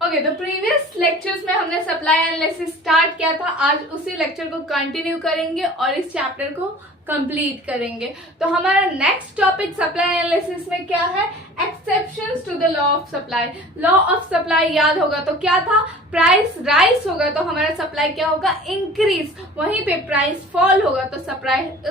Okay, तो previous lectures में हमने सप्लाई एनालिसिस स्टार्ट किया था। आज उसी लेक्चर को कंटिन्यू करेंगे और इस चैप्टर को कंप्लीट करेंगे। तो हमारा नेक्स्ट टॉपिक सप्लाई एनालिसिस में क्या है? Exceptions to the law of supply. Law of supply याद होगा तो क्या था? प्राइस राइज होगा तो हमारा सप्लाई क्या होगा? इंक्रीज। वहीं पे प्राइस फॉल होगा तो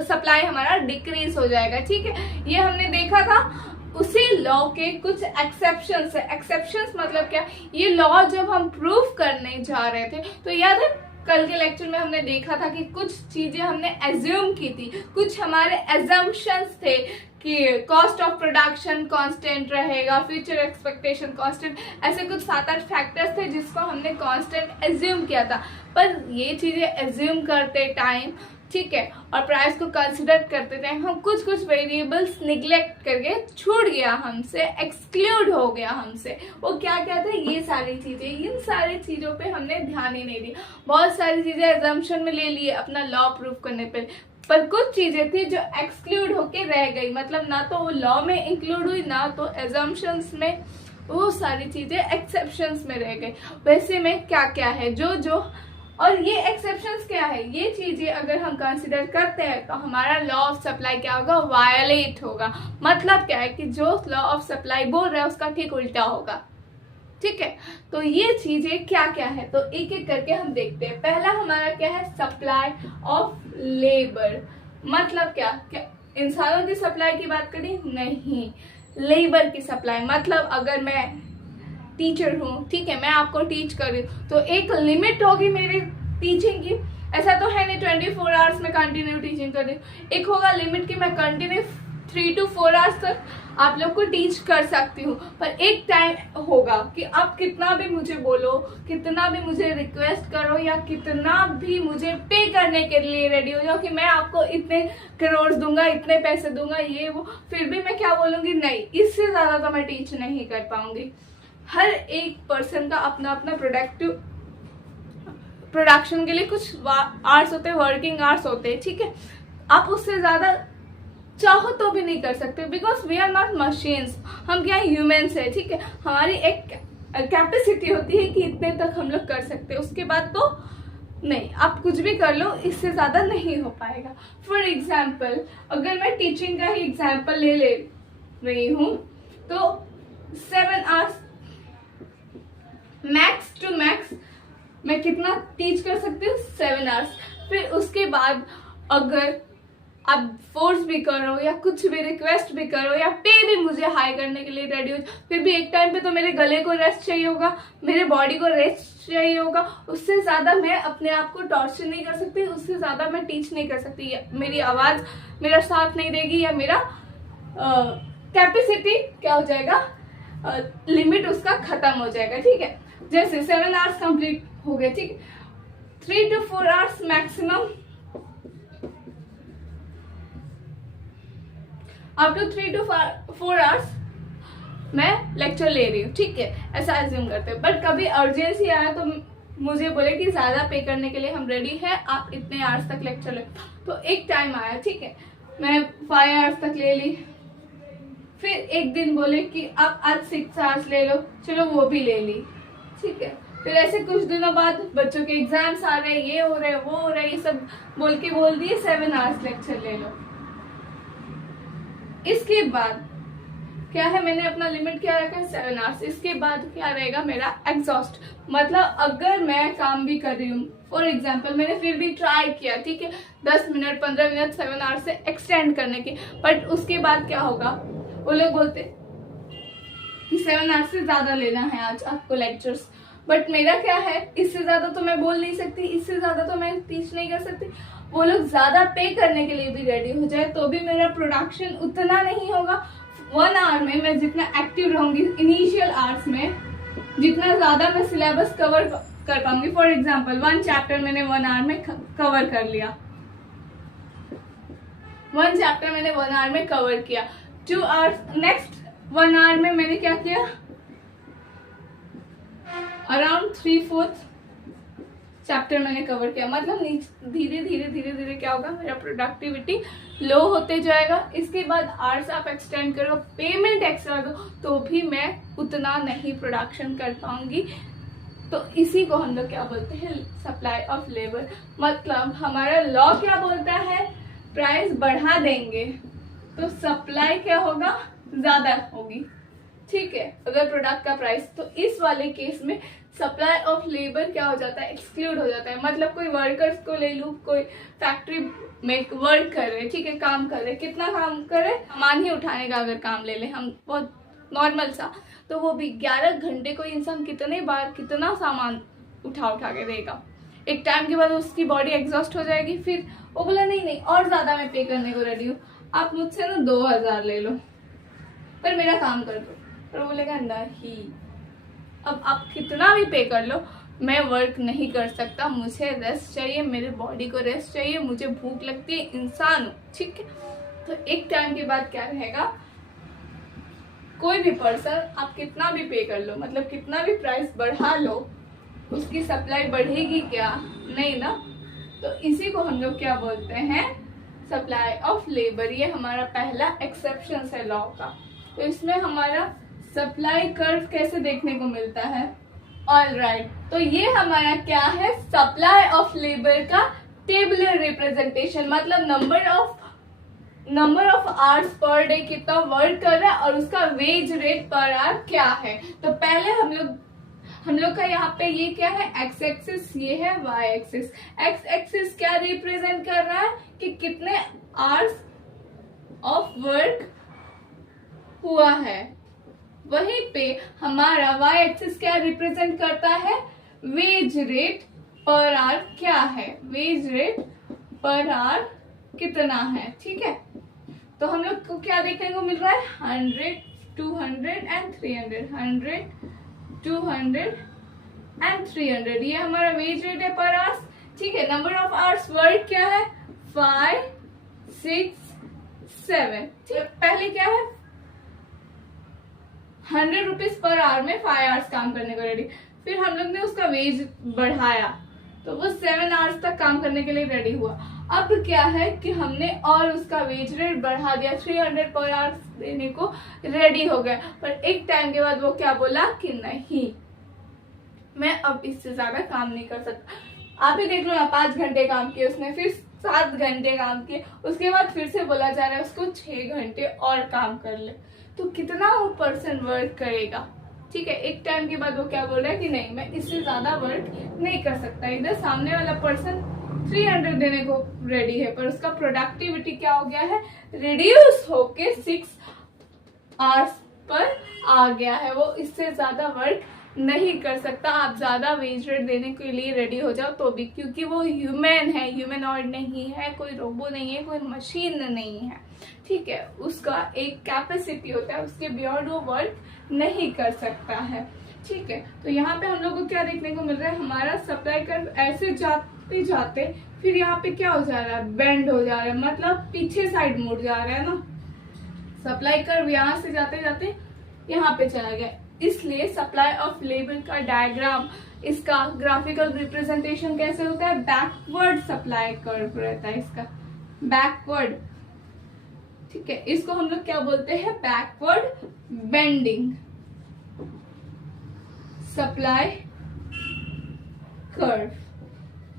सप्लाई हमारा डिक्रीज हो जाएगा। ठीक है, ये हमने देखा था। उसी लॉ के कुछ एक्सेप्शंस है। एक्सेप्शंस मतलब क्या? ये लॉ जब हम प्रूफ करने जा रहे थे तो याद है कल के लेक्चर में हमने देखा था कि कुछ चीजें हमने एज्यूम की थी, कुछ हमारे एजम्पशंस थे कि कॉस्ट ऑफ प्रोडक्शन कांस्टेंट रहेगा, फ्यूचर एक्सपेक्टेशन कांस्टेंट, ऐसे कुछ 7-8 फैक्टर्स थे जिसको हमने कांस्टेंट एज्यूम किया था। पर ये चीजें एज्यूम करते टाइम, ठीक है, और प्राइस को कंसिडर करते टाइम हम कुछ वेरिएबल्स निग्लेक्ट करके छूट गया हमसे, एक्सक्लूड हो गया हमसे। वो क्या क्या था? ये सारी चीजें। इन सारी चीजों पे हमने ध्यान ही नहीं दिया। बहुत सारी चीजें एजम्पशन में ले लिए अपना लॉ प्रूफ करने पर कुछ चीजें थी जो एक्सक्लूड होके रह गई। मतलब ना तो वो लॉ में इंक्लूड हुई, ना तो एजम्पशंस में। वो सारी चीजें एक्सेप्शंस में रह गई। वैसे में क्या क्या है जो और ये एक्सेप्शंस क्या है? ये चीजें अगर हम कंसिडर करते हैं तो हमारा लॉ ऑफ सप्लाई क्या होगा? वायलेट होगा। मतलब क्या है कि जो लॉ ऑफ सप्लाई बोल रहा है उसका ठीक उल्टा होगा। ठीक है, तो ये चीजें क्या क्या है तो एक एक करके हम देखते हैं। पहला हमारा क्या है? Supply of labour. मतलब क्या इंसानों की सप्लाई की बात करें? नहीं, लेबर की सप्लाई। मतलब अगर मैं टीचर हूँ, ठीक है, मैं आपको टीच कर रही हूँ तो एक लिमिट होगी मेरी टीचिंग की। ऐसा तो है नहीं 24 आवर्स में कंटिन्यू टीचिंग कर रही हूँ। एक होगा लिमिट की मैं कंटिन्यू 3 to 4 आवर्स तक आप लोग को टीच कर सकती हूँ। पर एक टाइम होगा कि आप कितना भी मुझे बोलो, कितना भी मुझे रिक्वेस्ट करो या कितना भी मुझे पे करने के लिए रेडी हो जाओ कि मैं आपको इतने करोड़ दूंगा, इतने पैसे दूंगा, ये वो, फिर भी मैं क्या बोलूंगी? नहीं, इससे ज्यादा तो मैं टीच नहीं कर पाऊंगी। हर एक पर्सन का अपना अपना प्रोडक्शन के लिए कुछ आवर्स होते हैं, वर्किंग आवर्स होते हैं। ठीक है, आप उससे ज्यादा चाहो तो भी नहीं कर सकते, because we are not machines. हम क्या ह्यूमंस है। ठीक है, हमारी एक कैपेसिटी होती है कि इतने तक हम लोग कर सकते हैं, उसके बाद तो नहीं। आप कुछ भी कर लो, इससे ज्यादा नहीं हो पाएगा। फॉर एग्जाम्पल अगर मैं टीचिंग का ही एग्जाम्पल ले रही हूँ तो 7 आवर्स मैक्स टू मैक्स मैं कितना टीच कर सकती हूँ? 7 आवर्स। फिर उसके बाद अगर आप फोर्स भी करो या कुछ भी रिक्वेस्ट भी करो या पे भी मुझे हाई करने के लिए रेडी हो, फिर भी एक टाइम पे तो मेरे गले को रेस्ट चाहिए होगा, मेरे बॉडी को रेस्ट चाहिए होगा। उससे ज्यादा मैं अपने आप को टॉर्चर नहीं कर सकती, उससे ज्यादा मैं टीच नहीं कर सकती। मेरी आवाज मेरा साथ नहीं देगी या मेरा कैपेसिटी क्या हो जाएगा? लिमिट उसका खत्म हो जाएगा। ठीक है, जैसे 7 आवर्स कंप्लीट हो गए, ठीक, 3 to 4 hours maximum, up to 3 to 4 hours मैं लेक्चर ले रही हूँ। ठीक है, ऐसा एज्यूम करते हैं। बट कभी अर्जेंसी आया तो मुझे बोले कि ज्यादा पे करने के लिए हम रेडी है, आप इतने आवर्स तक लेक्चर ले। तो एक टाइम आया, ठीक है, मैं 5 आवर्स तक ले ली। फिर एक दिन बोले कि आप आज 6 आवर्स ले लो, चलो वो भी ले ली। ठीक है, फिर ऐसे कुछ दिनों बाद बच्चों के एग्जाम्स आ रहे, ये हो रहे, वो हो रहे, ये सब बोल दिए 7 आवर्स लेक्चर ले लो। इसके बाद क्या है? मैंने अपना लिमिट क्या रखा है? 7 आवर्स। इसके बाद क्या रहेगा मेरा? एग्जॉस्ट। मतलब अगर मैं काम भी कर रही हूँ, फॉर एग्जाम्पल मैंने फिर भी ट्राई किया, ठीक है, 10 मिनट 15 मिनट 7 आवर्स से एक्सटेंड करने की, बट उसके बाद क्या होगा? वो लोग बोलते कि 7 आवर्स से ज्यादा लेना है आज आपको लेक्चर्स। बट मेरा क्या है? इससे ज्यादा तो मैं बोल नहीं सकती, इससे ज्यादा तो मैं टीच नहीं कर सकती। वो लोग ज्यादा पे करने के लिए भी रेडी हो जाए तो भी मेरा प्रोडक्शन उतना नहीं होगा। 1 आवर में मैं जितना एक्टिव रहूंगी, इनिशियल आवर्स में जितना ज्यादा मैं सिलेबस कवर कर पाऊंगी। फॉर एग्जाम्पल 1 चैप्टर मैंने 1 आवर में कवर कर लिया, 1 चैप्टर मैंने 1 आवर में कवर किया। 2 आवर्स, नेक्स्ट 1 आवर में मैंने क्या किया? अराउंड 3/4 चैप्टर मैंने कवर किया। मतलब धीरे धीरे क्या होगा? मेरा प्रोडक्टिविटी लो होते जाएगा। इसके बाद आवर्स आप एक्सटेंड करो, पेमेंट एक्स्ट्रा दो, तो भी मैं उतना नहीं प्रोडक्शन कर पाऊंगी तो इसी को हम लोग क्या बोलते हैं, सप्लाई ऑफ लेबर। मतलब हमारा लॉ क्या बोलता है, प्राइस बढ़ा देंगे तो सप्लाई क्या होगा, ज्यादा होगी। ठीक है, अगर प्रोडक्ट का प्राइस, तो इस वाले केस में सप्लाई ऑफ लेबर क्या हो जाता है, एक्सक्लूड हो जाता है। मतलब कोई वर्कर्स को ले लूं, कोई फैक्ट्री में वर्क कर रहे, ठीक है, काम कर रहे, कितना काम कर रहे, सामान ही उठाने का अगर काम ले ले हम, बहुत नॉर्मल सा, तो वो भी 11 घंटे कोई इंसान कितने बार कितना सामान उठा के देगा। एक टाइम के बाद उसकी बॉडी एग्जॉस्ट हो जाएगी। फिर वो बोला नहीं और ज्यादा मैं पे करने को रेडी हूँ, आप मुझसे ना 2000 ले लो पर मेरा काम कर दो। पर वो बोलेगा नहीं, अब आप कितना भी पे कर लो, मैं वर्क नहीं कर सकता, मुझे रेस्ट चाहिए, मेरे बॉडी को रेस्ट चाहिए, मुझे भूख लगती है, इंसान हूँ। ठीक है, तो एक टाइम के बाद क्या रहेगा, कोई भी पर्सन आप कितना भी पे कर लो, मतलब कितना भी प्राइस बढ़ा लो, उसकी सप्लाई बढ़ेगी क्या, नहीं ना। तो इसी को हम लोग क्या बोलते हैं, सप्लाई ऑफ लेबर। ये हमारा पहला एक्सेप्शन है लॉ का। तो इसमें हमारा सप्लाई कर्व कैसे देखने को मिलता है, ऑलराइट। तो ये हमारा क्या है, सप्लाई ऑफ लेबर का टेबुलर रिप्रेजेंटेशन। मतलब number of hours per day कितना वर्क कर रहा है और उसका वेज रेट पर आवर क्या है। तो पहले हम लोग का यहाँ पे ये क्या है, एक्स एक्सिस, ये है वाई एक्सिस। एक्स एक्सिस क्या रिप्रेजेंट कर रहा है कि कितने आवर्स ऑफ वर्क हुआ है। वहीं पे हमारा वाई एक्सिस क्या रिप्रेजेंट करता है, वेज रेट पर आवर क्या है, वेज रेट पर आवर कितना है। ठीक है, तो हम लोग को क्या देखने को मिल रहा है, 100, 200 एंड 300, 100, 200 एंड 300, ये हमारा वेज रेट है पर आवर्स। ठीक है, नंबर ऑफ आवर्स वर्क क्या है, 5, 6, 7। ठीक है, पहले क्या है, 100 रुपीज पर आवर में 5 आवर्स काम करने को रेडी। फिर हम लोग ने उसका वेज बढ़ाया तो वो 7 आवर्स तक काम करने के लिए रेडी हुआ। अब क्या है कि हमने और उसका वेज रेट बढ़ा दिया, 300 पर आवर देने को रेडी हो गया। पर एक टाइम के बाद वो क्या बोला कि नहीं, मैं अब इससे ज्यादा काम नहीं कर सकता। आप ही देख लो ना, 5 घंटे काम किए उसने, फिर 7 घंटे काम किए, उसके बाद फिर से बोला जा रहा है उसको 6 घंटे और काम कर ले। तो कितना वो पर्सन वर्क करेगा। ठीक है, एक टाइम के बाद वो क्या बोल रहा है कि नहीं, मैं इससे ज्यादा वर्क नहीं कर सकता। इधर सामने वाला पर्सन 300 देने को रेडी है, पर उसका प्रोडक्टिविटी क्या हो गया है, रिड्यूस होके 6 आवर्स पर आ गया है। वो इससे ज्यादा वर्क नहीं कर सकता। आप ज्यादा वेज रेट देने के लिए रेडी हो जाओ तो भी, क्योंकि वो ह्यूमन है, ह्यूमनॉइड नहीं है, कोई रोबो नहीं है, कोई मशीन नहीं है। ठीक है, उसका एक कैपेसिटी होता है, उसके बियॉन्ड वो वर्क नहीं कर सकता है। ठीक है, तो यहाँ पे हम लोग को क्या देखने को मिल रहा है, हमारा सप्लाई कर्व ऐसे जाते जाते फिर यहाँ पे क्या हो जा रहा है, बेंड हो जा रहा है, मतलब पीछे साइड मुड़ जा रहा है ना। सप्लाई कर्व यहाँ से जाते जाते यहाँ पे चला गया। इसलिए सप्लाई ऑफ लेबर का डायग्राम, इसका ग्राफिकल रिप्रेजेंटेशन कैसे होता है, बैकवर्ड सप्लाई कर्व रहता है इसका, बैकवर्ड। ठीक है, इसको हम लोग क्या बोलते हैं, बैकवर्ड बेंडिंग सप्लाई कर्व।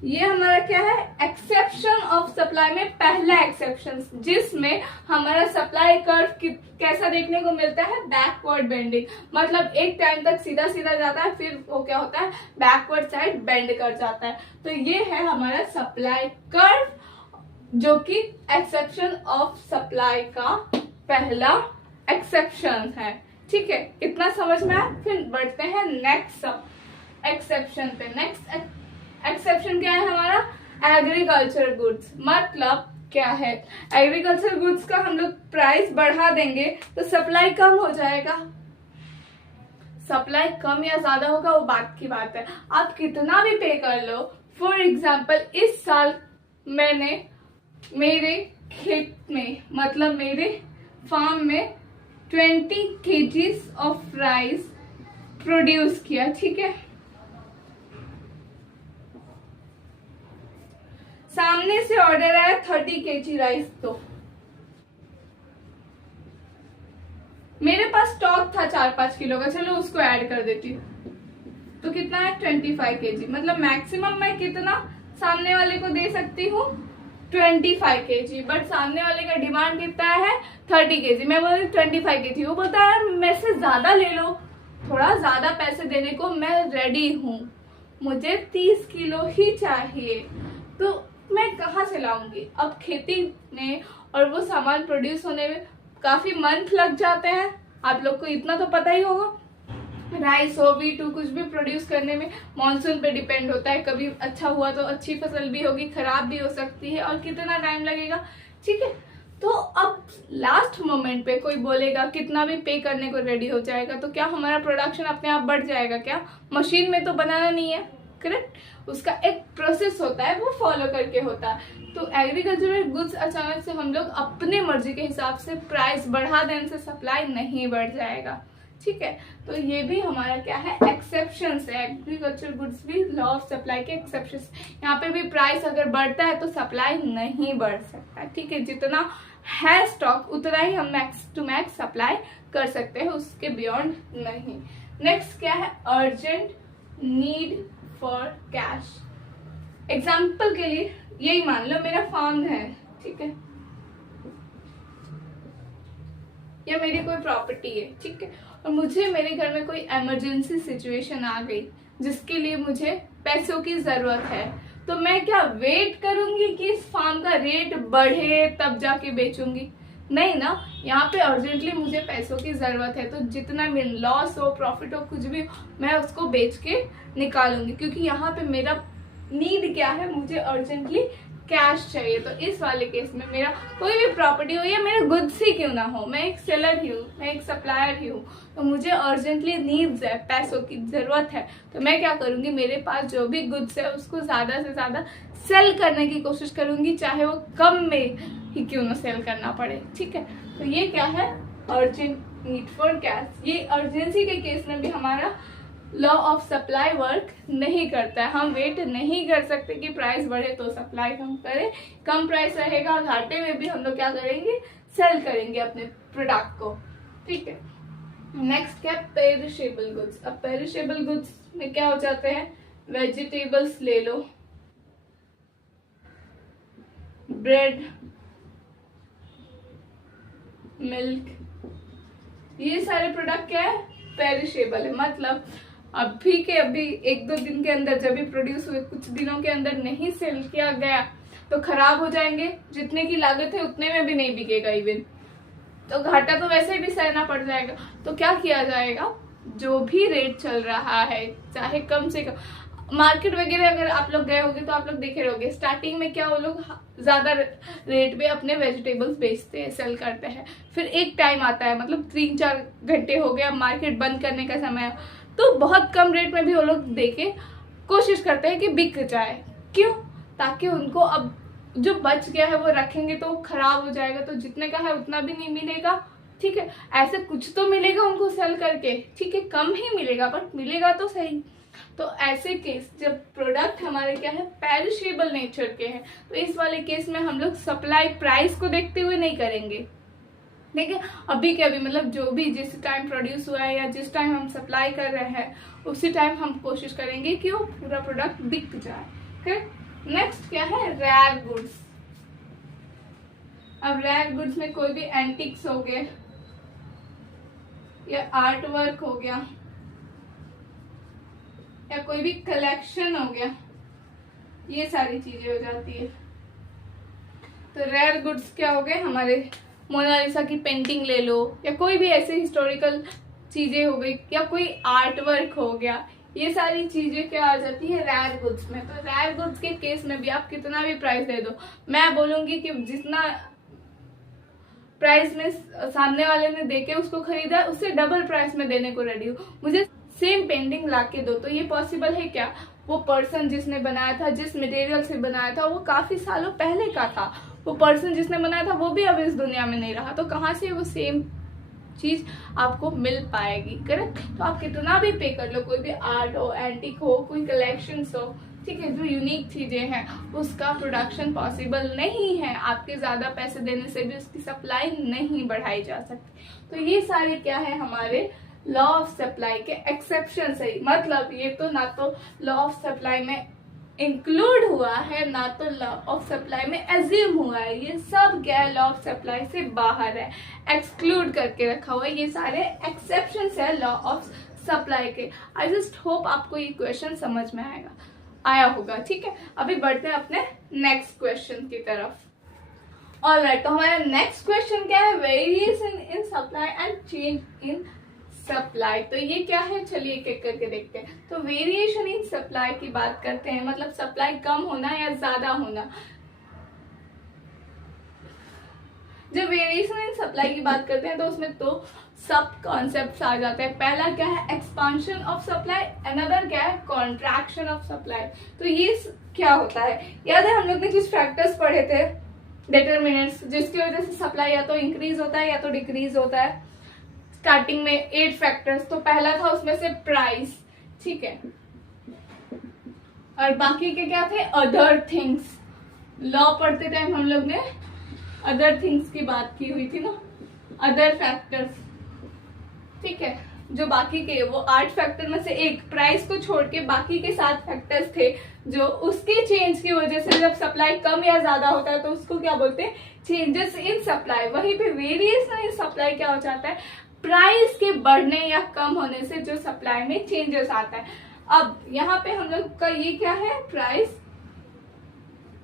ये हमारा क्या है, एक्सेप्शन ऑफ सप्लाई में पहला एक्सेप्शन, जिसमें हमारा सप्लाई कर्व कैसा देखने को मिलता है, बैकवर्ड बेंडिंग। मतलब एक टाइम तक सीधा सीधा जाता है, फिर वो क्या होता है, बैकवर्ड साइड बेंड कर जाता है। तो ये है हमारा सप्लाई कर्व, जो कि एक्सेप्शन ऑफ सप्लाई का पहला एक्सेप्शन है। ठीक है, इतना समझ में आया। फिर बढ़ते हैं नेक्स्ट एक्सेप्शन पे। नेक्स्ट एक्सेप्शन क्या है हमारा, एग्रीकल्चर गुड्स। मतलब क्या है, एग्रीकल्चर गुड्स का हम लोग प्राइस बढ़ा देंगे तो सप्लाई कम हो जाएगा। सप्लाई कम या ज्यादा होगा वो बात की बात है, आप कितना भी पे कर लो। फॉर एग्जाम्पल, इस साल मैंने मेरे खेत में, मतलब मेरे फार्म में 20 kgs ऑफ राइस प्रोड्यूस किया। ठीक है, सामने से ऑर्डर आया 30 kg राइस, तो मेरे पास स्टॉक था 4-5 किलो का, चलो उसको ऐड कर देती हूँ। तो कितना है 25 kg, मतलब मैक्सिमम मैं कितना सामने वाले को दे सकती हूँ 25 kg, बट सामने वाले का डिमांड कितना है 30 kg। मैं बोल रही 25 kg, वो बोलता है मेरे से ज्यादा ले लो, थोड़ा ज्यादा पैसे देने को मैं रेडी हूँ, मुझे 30 किलो ही चाहिए, तो मैं कहाँ से लाऊंगी। अब खेती में और वो सामान प्रोड्यूस होने में काफी मंथ लग जाते हैं, आप लोग को इतना तो पता ही होगा। राइस हो, व्हीट हो, कुछ भी प्रोड्यूस करने में मॉनसून पे डिपेंड होता है, कभी अच्छा हुआ तो अच्छी फसल भी होगी, खराब भी हो सकती है, और कितना टाइम लगेगा, ठीक है। तो अब लास्ट मोमेंट पे कोई बोलेगा कितना भी पे करने को रेडी हो जाएगा, तो क्या हमारा प्रोडक्शन अपने आप बढ़ जाएगा क्या? मशीन में तो बनाना नहीं है, करेक्ट, उसका एक प्रोसेस होता है, वो फॉलो करके होता है। तो एग्रीकल्चरल गुड्स अचानक से हम लोग अपने मर्जी के हिसाब से प्राइस बढ़ा देने से सप्लाई नहीं बढ़ जाएगा, ठीक है। तो ये भी हमारा क्या है, एक्सेप्शन है, एग्रीकल्चर गुड्स भी लॉ ऑफ सप्लाई के एक्सेप्शन। यहाँ पे भी प्राइस अगर बढ़ता है तो सप्लाई नहीं बढ़ सकता, ठीक है। जितना है स्टॉक उतना ही हम मैक्स टू मैक्स सप्लाई कर सकते हैं, उसके बियॉन्ड नहीं। नेक्स्ट क्या है, urgent need for cash. Example के लिए यही मान लो मेरा फार्म है, ठीक है, या मेरी कोई प्रॉपर्टी है, ठीक है, और मुझे मेरे घर में कोई इमरजेंसी सिचुएशन आ गई जिसके लिए मुझे पैसों की जरूरत है, तो मैं क्या वेट करूंगी कि इस फार्म का रेट बढ़े तब जाके बेचूंगी? नहीं ना, यहाँ पे अर्जेंटली मुझे पैसों की जरूरत है, तो जितना भी लॉस हो प्रॉफिट हो कुछ भी मैं उसको बेच के निकालूंगी, क्योंकि यहाँ पे मेरा नीड क्या है, मुझे अर्जेंटली कैश चाहिए। तो इस वाले केस में मेरा कोई भी प्रॉपर्टी हो या मेरा गुड्स ही क्यों ना हो, मैं एक सेलर ही हूँ, मैं एक सप्लायर ही हूँ, तो मुझे अर्जेंटली नीड्स है, पैसों की जरूरत है, तो मैं क्या करूंगी, मेरे पास जो भी गुड्स है उसको ज्यादा से ज्यादा सेल करने की कोशिश करूंगी, चाहे वो कम में ही क्यों ना सेल करना पड़े, ठीक है। तो ये क्या है, अर्जेंट नीड फॉर कैश। ये अर्जेंसी के केस में भी हमारा लॉ ऑफ सप्लाई वर्क नहीं करता है, हम वेट नहीं कर सकते कि प्राइस बढ़े तो सप्लाई हम करें, कम प्राइस रहेगा घाटे में भी हम लोग क्या करेंगे, सेल करेंगे अपने प्रोडक्ट को, ठीक है। नेक्स्ट क्या, पेरिशेबल गुड्स। अब पेरिशेबल गुड्स में क्या हो जाते हैं, वेजिटेबल्स ले लो, ब्रेड, मिल्क, ये सारे प्रोडक्ट क्या है, पेरिशेबल है, मतलब अभी के अभी एक दो दिन के अंदर जब भी प्रोड्यूस हुए कुछ दिनों के अंदर नहीं सेल किया गया तो खराब हो जाएंगे, जितने की लागत है उतने में भी नहीं बिकेगा इवन, तो घाटा तो वैसे भी सहना पड़ जाएगा। तो क्या किया जाएगा, जो भी रेट चल रहा है चाहे कम से कम, मार्केट वगैरह अगर आप लोग गए होंगे तो आप लोग देखे रहोगे स्टार्टिंग में क्या वो लोग ज्यादा रेट पे अपने वेजिटेबल्स बेचते हैं, सेल करते हैं, फिर एक टाइम आता है, मतलब 3-4 घंटे हो गया, मार्केट बंद करने का समय, तो बहुत कम रेट में भी वो लोग देके कोशिश करते हैं कि बिक जाए, क्यों, ताकि उनको अब जो बच गया है वो रखेंगे तो खराब हो जाएगा, तो जितने का है उतना भी नहीं मिलेगा, ठीक है, ऐसे कुछ तो मिलेगा उनको सेल करके, ठीक है, कम ही मिलेगा बट मिलेगा तो सही। तो ऐसे केस जब प्रोडक्ट हमारे क्या है, पेरिशेबल नेचर के हैं, तो इस वाले केस में हम लोग सप्लाई प्राइस को देखते हुए नहीं करेंगे, ठीक है, अभी के अभी, मतलब जो भी जिस टाइम प्रोड्यूस हुआ है या जिस टाइम हम सप्लाई कर रहे हैं उसी टाइम हम कोशिश करेंगे कि वो पूरा प्रोडक्ट बिक जाए, ठीक। नेक्स्ट क्या है, रेयर गुड्स। अब रेयर गुड्स में कोई भी एंटिक्स हो गए या आर्ट वर्क हो गया या कोई भी कलेक्शन हो गया, ये सारी चीजें हो जाती है। तो रेयर गुड्स क्या हो गए, हमारे मोनालिसा की पेंटिंग ले लो, या कोई भी ऐसे हिस्टोरिकल चीजें हो गई, या कोई आर्ट वर्क हो गया, ये सारी चीजें क्या आ जाती है, रेयर गुड्स में। तो रेयर गुड्स के केस में भी आप कितना भी प्राइस दे दो, मैं बोलूंगी कि जितना प्राइस में सामने वाले ने देके उसको खरीदा है उससे डबल प्राइस में देने को रेडी हूँ, मुझे सेम पेंटिंग ला के दो। तो ये पॉसिबल है क्या, वो पर्सन जिसने बनाया था, जिस मटेरियल से बनाया था वो काफी सालों पहले का था, वो पर्सन जिसने बनाया था वो भी अब इस दुनिया में नहीं रहा, तो कहाँ से वो सेम चीज आपको मिल पाएगी, करेक्ट। तो आप कितना भी पे कर लो, कोई भी आर्ट हो, एंटिक हो, कोई कलेक्शन हो, ठीक है, जो यूनिक चीजें हैं उसका प्रोडक्शन पॉसिबल नहीं है, आपके ज्यादा पैसे देने से भी उसकी सप्लाई नहीं बढ़ाई जा सकती। तो ये सारे क्या है, हमारे लॉ ऑफ सप्लाई के एक्सेप्शन है, मतलब ये तो ना तो लॉ ऑफ सप्लाई में इंक्लूड हुआ है ना तो लॉ ऑफ सप्लाई में एज्यूम हुआ है, ये सब क्या है, लॉ ऑफ सप्लाई से बाहर है, एक्सक्लूड करके रखा हुआ है, ये सारे एक्सेप्शंस है लॉ ऑफ सप्लाई के। आई जस्ट होप आपको ये क्वेश्चन समझ में आया होगा। ठीक है, अभी बढ़ते हैं अपने नेक्स्ट क्वेश्चन की तरफ। ऑलराइट, तो हमारा नेक्स्ट क्वेश्चन क्या है, variation in supply and change in supply. तो ये क्या है, चलिए एक एक करके देखते हैं। तो वेरिएशन इन सप्लाई की बात करते हैं, मतलब सप्लाई कम होना या ज्यादा होना। जब वेरिएशन इन सप्लाई की बात करते हैं तो उसमें तो सब कॉन्सेप्ट्स आ जाते हैं। पहला क्या है, एक्सपांशन ऑफ सप्लाई, अनदर क्या है, कॉन्ट्रैक्शन ऑफ सप्लाई। तो ये क्या होता है, याद है हम लोग ने कुछ फैक्टर्स पढ़े थे, डिटरमिनेंट्स, जिसकी वजह से सप्लाई या तो इंक्रीज होता है या तो डिक्रीज होता है। स्टार्टिंग में 8 फैक्टर्स, तो पहला था उसमें से प्राइस, ठीक है, और बाकी के क्या थे, अदर थिंग्स। लॉ पढ़ते टाइम हम लोग ने अदर थिंग्स की बात की हुई थी ना, अदर फैक्टर्स, ठीक है। जो बाकी के वो 8 फैक्टर में से एक प्राइस को छोड़ के बाकी के 7 फैक्टर्स थे, जो उसके चेंज की वजह से जब सप्लाई कम या ज्यादा होता है तो उसको क्या बोलते हैं, चेंजेस इन सप्लाई। वहीं पे वेरिएशन इन सप्लाई क्या हो जाता है, प्राइस के बढ़ने या कम होने से जो सप्लाई में चेंजेस आता है। अब यहाँ पे हम लोग का ये क्या है, प्राइस,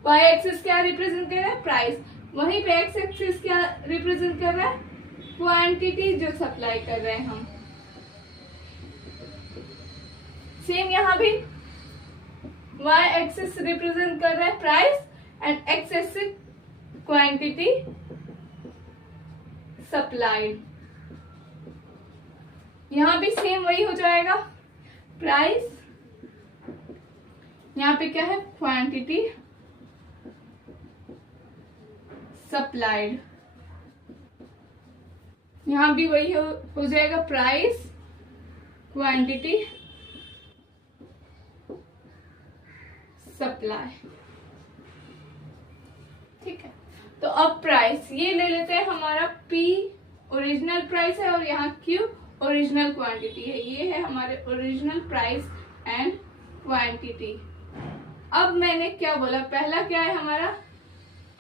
वाई एक्सिस क्या रिप्रेजेंट कर रहा है, प्राइस, वहीं पे एक्स एक्सिस क्या रिप्रेजेंट कर रहा है, क्वांटिटी जो सप्लाई कर रहे हैं हम। सेम यहाँ भी वाई एक्सिस रिप्रेजेंट कर रहा है price and x axis quantity supplied. यहां भी सेम वही हो जाएगा, प्राइस, यहां पे क्या है, क्वांटिटी सप्लाइड। यहां भी वही हो जाएगा, प्राइस, क्वांटिटी, सप्लाई। ठीक है, तो अब प्राइस ये ले लेते हैं, हमारा P ओरिजिनल प्राइस है और यहाँ Q ओरिजिनल क्वांटिटी है। ये है हमारे ओरिजिनल प्राइस एंड क्वांटिटी। अब मैंने क्या बोला, पहला क्या है हमारा,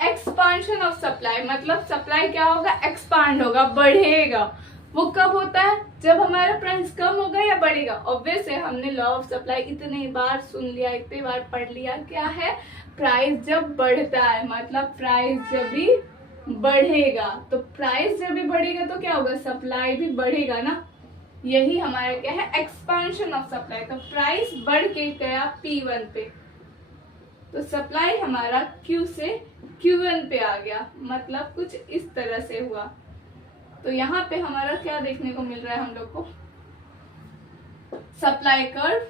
एक्सपांशन ऑफ सप्लाई, मतलब सप्लाई क्या होगा, एक्सपांड होगा, बढ़ेगा। वो कब होता है, जब हमारा प्राइस कम होगा या बढ़ेगा। ऑब्वियस है, हमने लॉ ऑफ सप्लाई इतनी बार सुन लिया, इतनी बार पढ़ लिया, क्या है, प्राइस जब बढ़ता है, मतलब प्राइस जब भी बढ़ेगा, तो प्राइस जब भी बढ़ेगा तो क्या होगा, सप्लाई भी बढ़ेगा ना। यही हमारा क्या है, एक्सपांशन ऑफ सप्लाई। तो प्राइस बढ़ के गया P1 पे, तो सप्लाई हमारा Q से Q1 पे आ गया, मतलब कुछ इस तरह से हुआ। तो यहाँ पे हमारा क्या देखने को मिल रहा है हम लोग को, सप्लाई कर्व,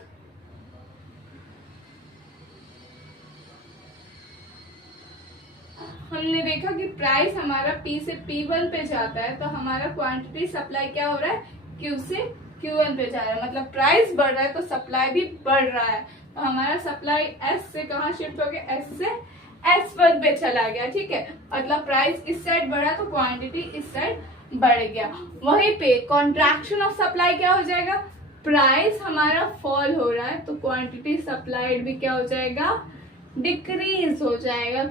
हमने देखा कि प्राइस हमारा P से P1 पे जाता है, तो हमारा क्वांटिटी सप्लाई क्या हो रहा है, Q से Q1 पे जा रहा है, मतलब प्राइस बढ़ रहा है तो सप्लाई भी बढ़ रहा है। तो हमारा सप्लाई S से कहाँ शिफ्ट हो गया, S से S1 पे चला गया, ठीक है। मतलब प्राइस इस साइड बढ़ा तो क्वांटिटी इस साइड बढ़ गया। वहीं पे कॉन्ट्रैक्शन ऑफ सप्लाई क्या हो जाएगा, प्राइस हमारा फॉल हो रहा है तो क्वांटिटी सप्लाइड भी क्या हो जाएगा, डिक्रीज हो जाएगा,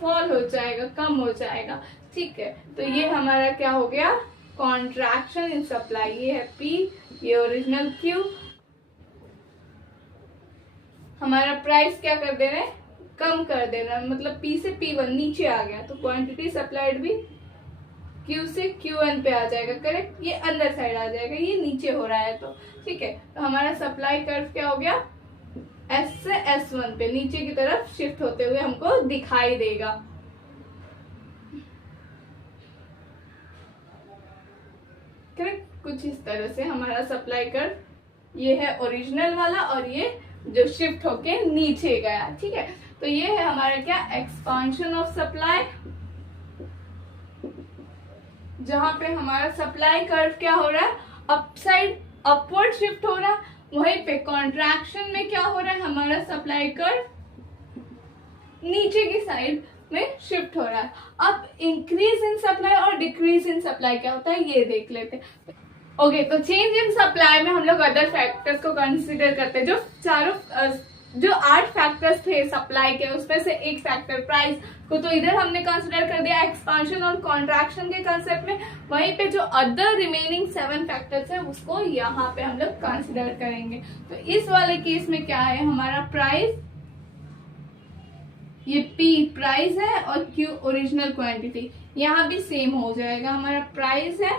फॉल हो जाएगा, कम हो जाएगा, ठीक है। तो ये हमारा क्या हो गया, कॉन्ट्रैक्शन इन सप्लाई। ये है P, ये ओरिजिनल Q, हमारा प्राइस क्या कर दे रहे हैं, कम कर देना, मतलब P से P1 नीचे आ गया, तो क्वांटिटी सप्लाइड भी Q से Q1 पे आ जाएगा, करेक्ट। ये अंदर साइड आ जाएगा, ये नीचे हो रहा है, तो ठीक है। तो हमारा सप्लाई कर्व क्या हो गया, S से S1 पे नीचे की तरफ शिफ्ट होते हुए हमको दिखाई देगा। करेक्ट, कुछ इस तरह से हमारा सप्लाई कर्व, ये है ओरिजिनल वाला और ये जो शिफ्ट होके नीचे गया, ठीक है। तो ये है हमारा क्या, एक्सपांशन ऑफ सप्लाई, जहां पे हमारा सप्लाई कर्व क्या हो रहा है, अपसाइड अपवर्ड शिफ्ट हो रहा है। वहीं पे कॉन्ट्रैक्शन में क्या हो रहा है, हमारा सप्लाई कर्व नीचे की साइड में शिफ्ट हो रहा है। अब इंक्रीज इन सप्लाई और डिक्रीज इन सप्लाई क्या होता है, ये देख लेते हैं। ओके, तो चेंज इन सप्लाई में हम लोग अदर फैक्टर्स को कंसिडर करते हैं। जो चारों जो 8 फैक्टर्स थे सप्लाई के, उसमें से एक फैक्टर प्राइस को तो इधर हमने कंसिडर कर दिया एक्सपांशन और कॉन्ट्रैक्शन के कंसेप्ट में। वहीं पे जो अदर रिमेनिंग 7 फैक्टर्स है उसको यहाँ पे हम लोग कंसिडर करेंगे। तो इस वाले केस में क्या है, हमारा प्राइस, ये P प्राइस है और Q ओरिजिनल क्वांटिटी, यहाँ भी सेम हो जाएगा, हमारा प्राइस है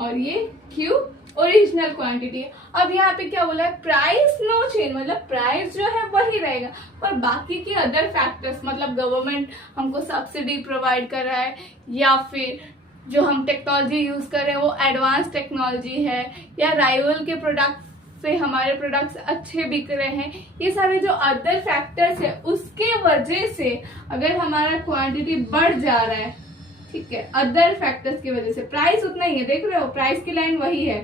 और ये Q ओरिजिनल क्वांटिटी है। अब यहाँ पे क्या बोला है, प्राइस नो चेंज, मतलब प्राइस जो है वही रहेगा, पर बाकी के अदर फैक्टर्स, मतलब गवर्नमेंट हमको सब्सिडी प्रोवाइड कर रहा है या फिर जो हम टेक्नोलॉजी यूज कर रहे हैं वो एडवांस टेक्नोलॉजी है, या राइवल के प्रोडक्ट से हमारे प्रोडक्ट्स अच्छे बिक रहे हैं, ये सारे जो अदर फैक्टर्स है उसके वजह से अगर हमारा क्वांटिटी बढ़ जा रहा है, ठीक है, अदर फैक्टर्स की वजह से, प्राइस उतना ही है, देख रहे हो प्राइस की लाइन वही है,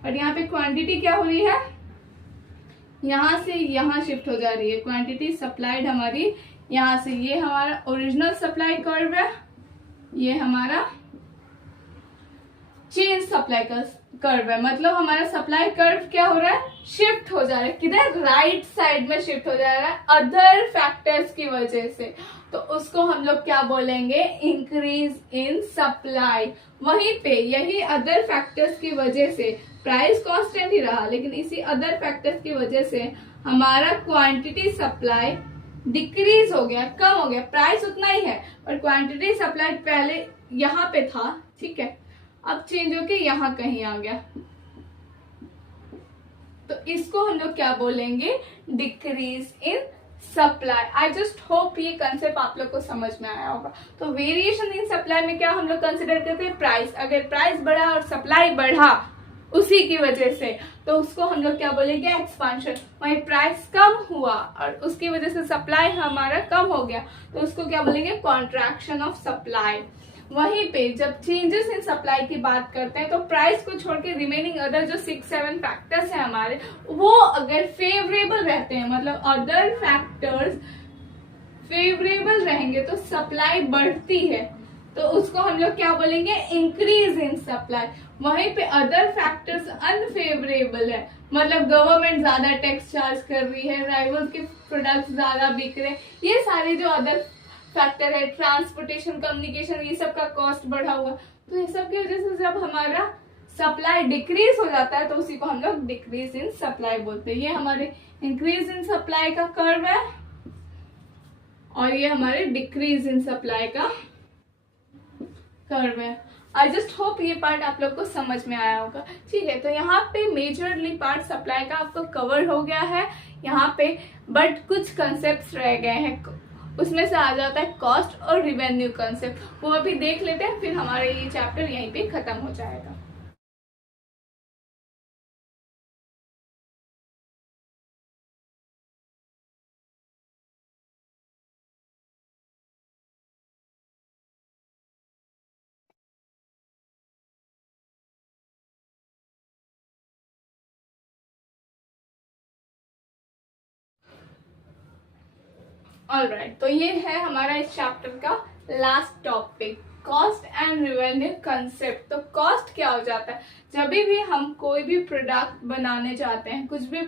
और यहाँ पे क्वांटिटी क्या हो रही है, यहाँ से यहाँ शिफ्ट हो जा रही है क्वांटिटी सप्लाइड हमारी, यहाँ से ये हमारा ओरिजिनल सप्लाई कर्व है, ये हमारा चेंज सप्लाई कर्व है, मतलब हमारा सप्लाई कर्व क्या हो रहा है, शिफ्ट हो जा रहा है, किधर, राइट साइड में शिफ्ट हो जा रहा है अदर फैक्टर्स की वजह से। तो उसको हम लोग क्या बोलेंगे, इंक्रीज इन सप्लाई। वहीं पे यही अदर फैक्टर्स की वजह से प्राइस कांस्टेंट ही रहा, लेकिन इसी अदर फैक्टर्स की वजह से हमारा क्वांटिटी सप्लाई डिक्रीज हो गया, कम हो गया, प्राइस उतना ही है और क्वांटिटी सप्लाई पहले यहाँ पे था, ठीक है, अब चेंज होके यहाँ कहीं आ गया, तो इसको हम लोग क्या बोलेंगे, decrease in supply. I just hope ये कंसेप्ट आप लोग को समझ में आया होगा। तो वेरिएशन इन सप्लाई में क्या हम लोग कंसिडर करते हैं, प्राइस, अगर प्राइस बढ़ा और सप्लाई बढ़ा उसी की वजह से, तो उसको हम लोग क्या बोलेंगे, एक्सपांशन। वही प्राइस कम हुआ और उसकी वजह से सप्लाई हमारा कम हो गया, तो उसको क्या बोलेंगे, कॉन्ट्रैक्शन ऑफ सप्लाई। वहीं पे जब चेंजेस इन सप्लाई की बात करते हैं तो प्राइस को छोड़ के रिमेनिंग अदर जो 6-7 फैक्टर्स हैं हमारे, वो अगर फेवरेबल रहते हैं, मतलब अदर फैक्टर्स फेवरेबल रहेंगे तो सप्लाई बढ़ती है, तो उसको हम लोग क्या बोलेंगे, इंक्रीज इन सप्लाई। वहीं पे अदर फैक्टर्स अनफेवरेबल है, मतलब गवर्नमेंट ज्यादा टैक्स चार्ज कर रही है, राइवल के प्रोडक्ट्स ज्यादा बिक रहे हैं, ये सारे जो अदर फैक्टर है, ट्रांसपोर्टेशन, कम्युनिकेशन, ये सब का कॉस्ट बढ़ा हुआ, तो ये सब की वजह से जब हमारा सप्लाई डिक्रीज हो जाता है तो उसी को हम लोग डिक्रीज इन सप्लाई बोलते हैं। ये हमारे इंक्रीज इन सप्लाई का कर्व है और ये हमारे डिक्रीज इन सप्लाई का कर्व है। आई जस्ट होप ये पार्ट आप लोग को समझ में आया होगा, ठीक है। तो यहाँ पे मेजरली पार्ट सप्लाई का आपको कवर हो गया है यहाँ पे, बट कुछ कंसेप्ट रह गए हैं, उसमें से आ जाता है कॉस्ट और रिवेन्यू कंसेप्ट, वो अभी देख लेते हैं, फिर हमारा ये चैप्टर यहीं पे खत्म हो जाएगा। ऑलराइट, तो ये है हमारा इस चैप्टर का last topic, cost and revenue concept. तो कॉस्ट क्या हो जाता है, जब भी हम कोई भी प्रोडक्ट बनाने जाते हैं, कुछ भी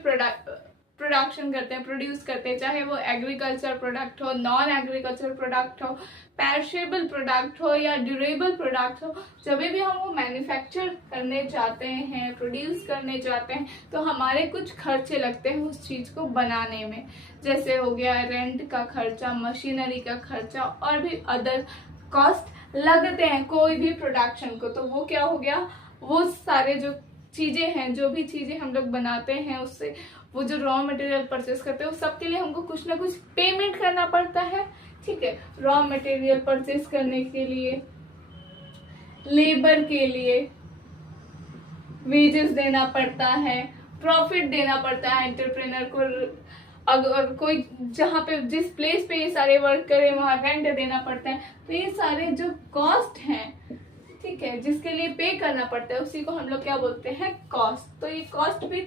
प्रोडक्शन करते हैं, प्रोड्यूस करते हैं, चाहे वो एग्रीकल्चर प्रोडक्ट हो, नॉन एग्रीकल्चर प्रोडक्ट हो, पैरिशेबल प्रोडक्ट हो या ड्यूरेबल प्रोडक्ट हो, जब भी हम वो मैन्युफैक्चर करने जाते हैं, प्रोड्यूस करने जाते हैं, तो हमारे कुछ खर्चे लगते हैं उस चीज को बनाने में, जैसे हो गया रेंट का खर्चा, मशीनरी का खर्चा और भी अदर कॉस्ट लगते हैं कोई भी प्रोडक्शन को। तो वो क्या हो गया, वो सारे जो चीजें हैं, जो भी चीजें हम लोग बनाते हैं, उससे वो जो रॉ मटेरियल परचेस करते हैं, उस सब के लिए हमको कुछ ना कुछ पेमेंट करना पड़ता है, ठीक है। रॉ मटेरियल परचेस करने के लिए, लेबर के लिए वेजेस देना पड़ता है, प्रॉफिट देना पड़ता है एंटरप्रेनर को, अगर कोई जहाँ पे जिस प्लेस पे ये सारे वर्क करे वहां रेंट देना पड़ता है। तो ये सारे जो कॉस्ट हैं, ठीक है, जिसके लिए पे करना पड़ता है, उसी को हम लोग क्या बोलते हैं, कॉस्ट। तो ये कॉस्ट भी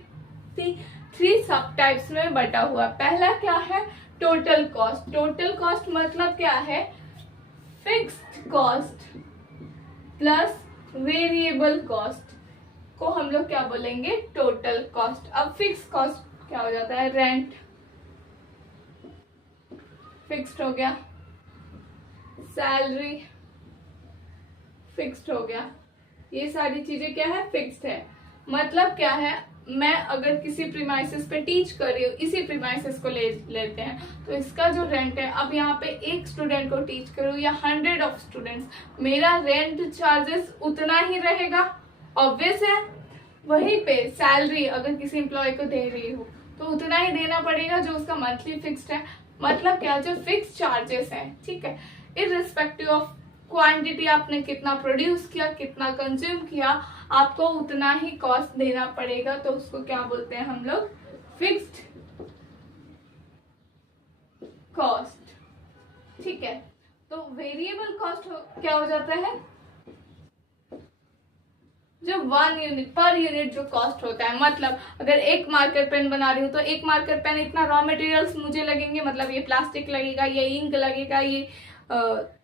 3 सब टाइप्स में बटा हुआ। पहला क्या है, टोटल कॉस्ट। टोटल कॉस्ट मतलब क्या है, fixed cost plus variable cost को हम लोग क्या बोलेंगे, टोटल कॉस्ट। अब फिक्स कॉस्ट क्या हो जाता है, रेंट फिक्स्ड हो गया, सैलरी फिक्स्ड हो गया, ये सारी चीजें क्या है, फिक्स्ड है। मतलब क्या है, मैं अगर किसी प्रीमाइसेस पे टीच कर रही हूँ, इसी प्रीमाइसेस को लेते हैं, तो इसका जो रेंट है, अब यहाँ पे एक स्टूडेंट को टीच करूँ या 100 ऑफ स्टूडेंट्स, मेरा रेंट चार्जेस उतना ही रहेगा, ऑब्वियस है। वहीं पे सैलरी अगर किसी एम्प्लॉय को दे रही हूँ तो उतना ही देना पड़ेगा जो उसका मंथली फिक्स्ड है। मतलब क्या, जो फिक्स चार्जेस है, ठीक है, इररिस्पेक्टिव ऑफ क्वांटिटी आपने कितना प्रोड्यूस किया, कितना कंज्यूम किया, आपको उतना ही कॉस्ट देना पड़ेगा। तो उसको क्या बोलते हैं हम लोग, फिक्स्ड कॉस्ट, ठीक है। तो वेरिएबल कॉस्ट क्या हो जाता है, जो 1 यूनिट पर यूनिट जो कॉस्ट होता है। मतलब अगर एक मार्कर पेन बना रही हूँ तो एक मार्कर पेन इतना रॉ मटेरियल्स मुझे लगेंगे, मतलब ये प्लास्टिक लगेगा, ये इंक लगेगा, ये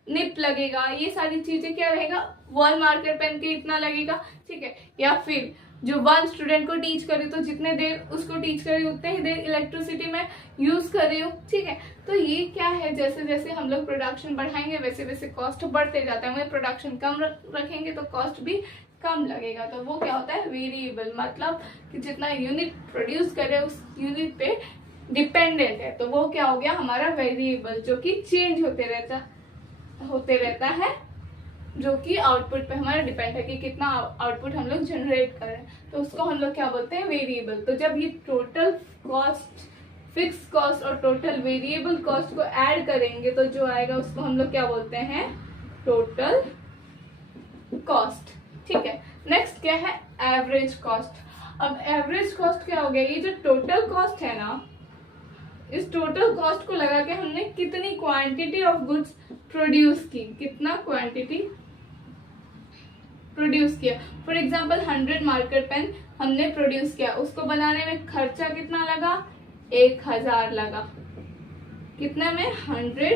निप लगेगा, ये सारी चीजें क्या रहेगा, 1 मार्कर पेन के इतना लगेगा, ठीक है। या फिर जो 1 स्टूडेंट को टीच कर रही हूँ तो जितने देर उसको टीच कर रही हूँ उतने ही देर इलेक्ट्रिसिटी में यूज कर रही हूँ, ठीक है। तो ये क्या है, जैसे जैसे हम लोग प्रोडक्शन बढ़ाएंगे वैसे वैसे कॉस्ट बढ़ते जाता है। वही प्रोडक्शन कम रखेंगे तो कॉस्ट भी कम लगेगा। तो वो क्या होता है, वेरिएबल, मतलब कि जितना यूनिट प्रोड्यूस करे उस यूनिट पे डिपेंडेंट है। तो वो क्या हो गया हमारा वेरिएबल, जो कि चेंज होते रहता है, जो कि आउटपुट पे हमारा डिपेंड है कि कितना आउटपुट हम लोग जनरेट कर रहे हैं। तो उसको हम लोग क्या बोलते हैं, वेरिएबल। तो जब ये टोटल कॉस्ट, फिक्स कॉस्ट और टोटल वेरिएबल कॉस्ट को ऐड करेंगे तो जो आएगा उसको हम लोग क्या बोलते हैं, टोटल कॉस्ट, ठीक है। नेक्स्ट क्या है, एवरेज कॉस्ट। अब एवरेज कॉस्ट क्या हो गया, ये जो टोटल कॉस्ट है ना, इस टोटल कॉस्ट को लगा के हमने कितनी क्वांटिटी ऑफ गुड्स प्रोड्यूस की, कितना क्वांटिटी प्रोड्यूस किया। फॉर एग्जांपल 100 मार्कर पेन हमने प्रोड्यूस किया, उसको बनाने में खर्चा कितना लगा, 1000 लगा। कितने में, 100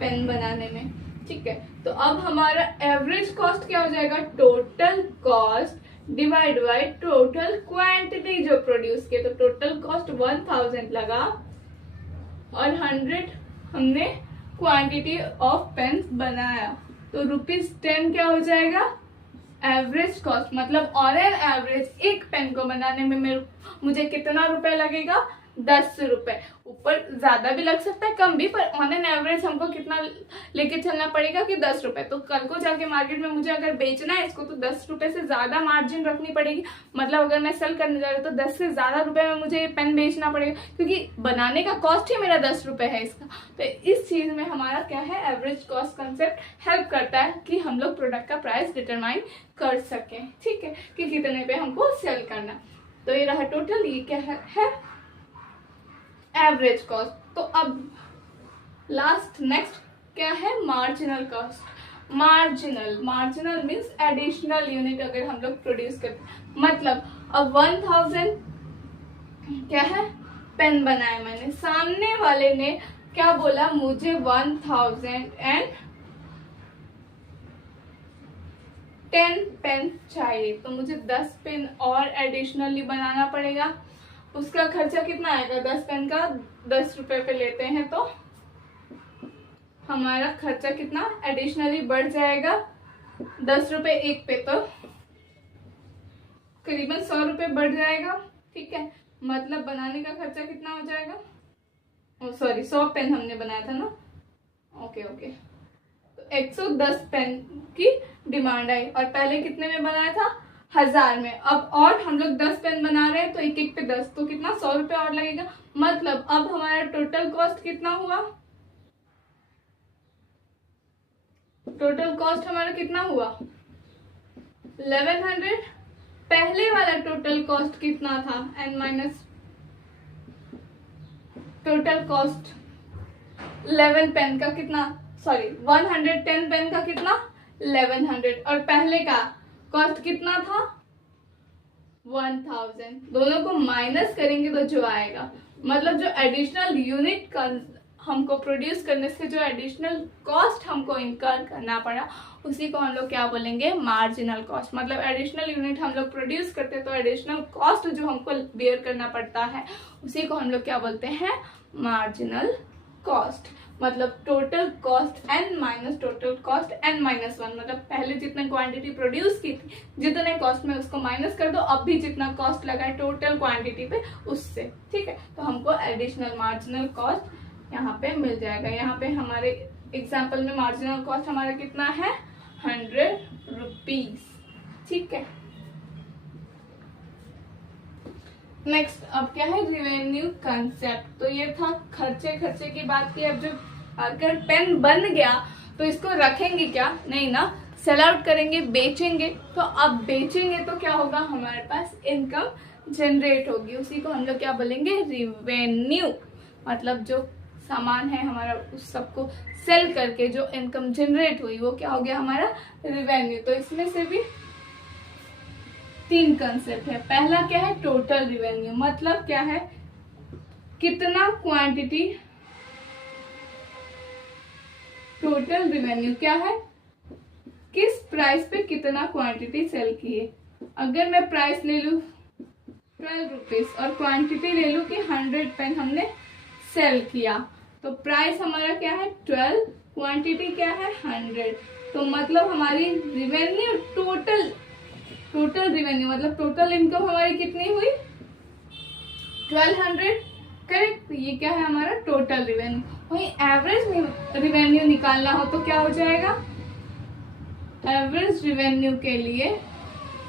पेन बनाने में, ठीक है। तो अब हमारा एवरेज कॉस्ट क्या हो जाएगा, total cost divide by total quantity जो प्रोड्यूस किए। तो टोटल कॉस्ट 1000 लगा और 100 हमने क्वांटिटी ऑफ पेन बनाया, तो ₹10 क्या हो जाएगा, एवरेज कॉस्ट। मतलब ऑन एन एवरेज एक पेन को बनाने में मुझे कितना रुपए लगेगा, 10 रुपए। ऊपर ज्यादा भी लग सकता है, कम भी, पर ऑन एन एवरेज हमको कितना लेके चलना पड़ेगा कि 10 रुपए। तो कल को जाके मार्केट में मुझे अगर बेचना है इसको तो 10 रुपए से ज्यादा मार्जिन रखनी पड़ेगी। मतलब अगर मैं सेल करने जा रही हूँ तो 10 से ज्यादा रुपए में मुझे ये पेन बेचना पड़ेगा, क्योंकि बनाने का कॉस्ट ही मेरा 10 रुपए है इसका। तो इस चीज में हमारा क्या है, एवरेज कॉस्ट कंसेप्ट हेल्प करता है कि हम लोग प्रोडक्ट का प्राइस डिटरमाइन कर सकें, ठीक है, कि कितने पे हमको सेल करना। तो ये रहा टोटल, ये क्या है एवरेज कॉस्ट। तो अब लास्ट नेक्स्ट क्या है, marginal cost. Marginal means additional unit अगर हम लोग प्रोड्यूस करते, मतलब अब 1000 क्या है, पेन बनाया मैंने, सामने वाले ने क्या बोला, मुझे 1010 पेन चाहिए, तो मुझे 10 पेन और एडिशनली बनाना पड़ेगा। उसका खर्चा कितना आएगा, 10 पेन का 10 रुपए पे लेते हैं तो हमारा खर्चा कितना एडिशनली बढ़ जाएगा, 10 रुपए एक पे, तो करीबन 100 रुपए बढ़ जाएगा, ठीक है। मतलब बनाने का खर्चा कितना हो जाएगा, सॉरी 100 पेन हमने बनाया था ना, ओके। तो 110 पेन की डिमांड आई और पहले कितने में बनाया था, 1000 में। अब और हम लोग 10 पेन बना रहे हैं तो एक पे 10, तो कितना 100 रुपए और लगेगा। मतलब अब हमारा टोटल कॉस्ट कितना हुआ, टोटल कॉस्ट हमारा कितना हुआ 1100। पहले वाला टोटल कॉस्ट कितना था, n माइनस टोटल कॉस्ट 11 पेन का कितना, सॉरी 110 पेन का कितना 1100, और पहले का कॉस्ट कितना था 1000। दोनों को माइनस करेंगे तो जो आएगा, मतलब जो एडिशनल यूनिट हमको प्रोड्यूस करने से जो एडिशनल कॉस्ट हमको इनकर करना पड़ा उसी को हम लोग क्या बोलेंगे, मार्जिनल कॉस्ट। मतलब एडिशनल यूनिट हम लोग प्रोड्यूस करते हैं तो एडिशनल कॉस्ट जो हमको बेयर करना पड़ता है उसी को हम लोग क्या बोलते हैं, मार्जिनल कॉस्ट। मतलब total cost n minus total cost n minus 1। मतलब पहले जितने क्वांटिटी प्रोड्यूस की थी जितने कॉस्ट में उसको माइनस कर दो, अब भी जितना कॉस्ट लगा है टोटल क्वांटिटी पे उससे, ठीक है। तो हमको एडिशनल मार्जिनल कॉस्ट यहाँ पे मिल जाएगा। यहाँ पे हमारे एग्जाम्पल में मार्जिनल कॉस्ट हमारा कितना है, 100 रुपीज, ठीक है। नेक्स्ट अब क्या है, रिवेन्यू कंसेप्ट। तो ये था खर्चे की बात की। अब जो अगर पेन बन गया तो इसको रखेंगे क्या, नहीं ना, सेल आउट करेंगे, बेचेंगे। तो अब बेचेंगे तो क्या होगा, हमारे पास इनकम जनरेट होगी, उसी को हम लोग क्या बोलेंगे, रिवेन्यू। मतलब जो सामान है हमारा उस सबको सेल करके जो इनकम जनरेट हुई वो क्या हो गया, हमारा रिवेन्यू। तो इसमें से भी 3 कंसेप्ट है। पहला क्या है, टोटल रिवेन्यू। मतलब क्या है, कितना क्वांटिटी, टोटल रिवेन्यू क्या है, किस प्राइस पे कितना क्वांटिटी सेल की है। अगर मैं प्राइस ले लूं 12 रुपीज और क्वांटिटी ले लूं कि 100 पेन हमने सेल किया, तो प्राइस हमारा क्या है 12, क्वांटिटी क्या है 100। तो मतलब हमारी रिवेन्यू टोटल रिवेन्यू मतलब टोटल इनकम हमारी कितनी हुई, 1200, करेक्ट। ये क्या है हमारा टोटल रिवेन्यू। वही एवरेज रिवेन्यू निकालना हो तो क्या हो जाएगा, एवरेज रिवेन्यू के लिए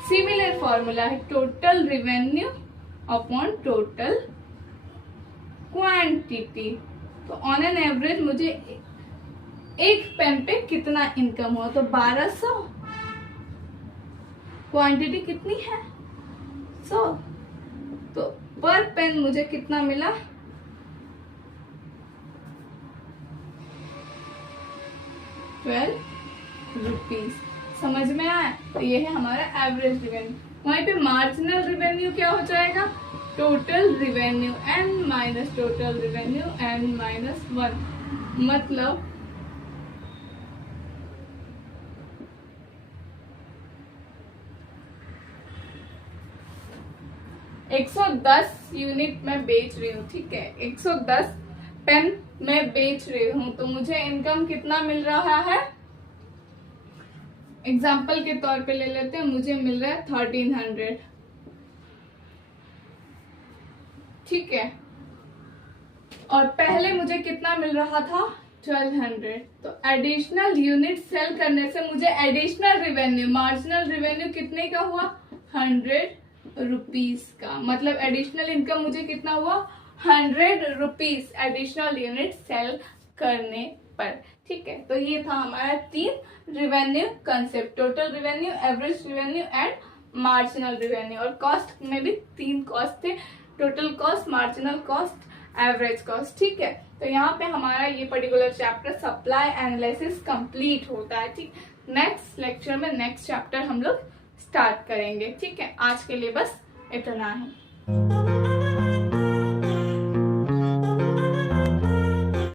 सिमिलर फॉर्मूला है, total revenue upon total quantity. तो ऑन एन एवरेज मुझे एक पेन पे कितना इनकम हो, तो 1200, क्वांटिटी कितनी है 100, तो पर पेन मुझे कितना मिला, 12 रुपीज। समझ में आया। तो ये है हमारा एवरेज रिवेन्यू। वहीं पे मार्जिनल रिवेन्यू क्या हो जाएगा, total revenue n minus total revenue n minus 1। मतलब $110 यूनिट में बेच रही हूँ, ठीक है, 110 पेन में बेच रही हूँ, तो मुझे इनकम कितना मिल रहा है, एग्जाम्पल के तौर पे ले लेते हैं, मुझे मिल रहा है 1300, ठीक है। और पहले मुझे कितना मिल रहा था 1200। तो एडिशनल यूनिट सेल करने से मुझे एडिशनल रिवेन्यू, मार्जिनल रिवेन्यू कितने का हुआ, 100 रुपीज का। मतलब एडिशनल इनकम मुझे कितना हुआ, 100 रुपीज एडिशनल यूनिट सेल करने पर, ठीक है। तो ये था हमारा 3 revenue concept, total revenue, average revenue and marginal revenue. और कॉस्ट में भी 3 कॉस्ट थे, total cost, marginal cost, average cost, ठीक है। तो यहाँ पे हमारा ये particular chapter supply analysis complete होता है, ठीक। नेक्स्ट लेक्चर में नेक्स्ट चैप्टर हम लोग स्टार्ट करेंगे, ठीक है। आज के लिए बस इतना ही।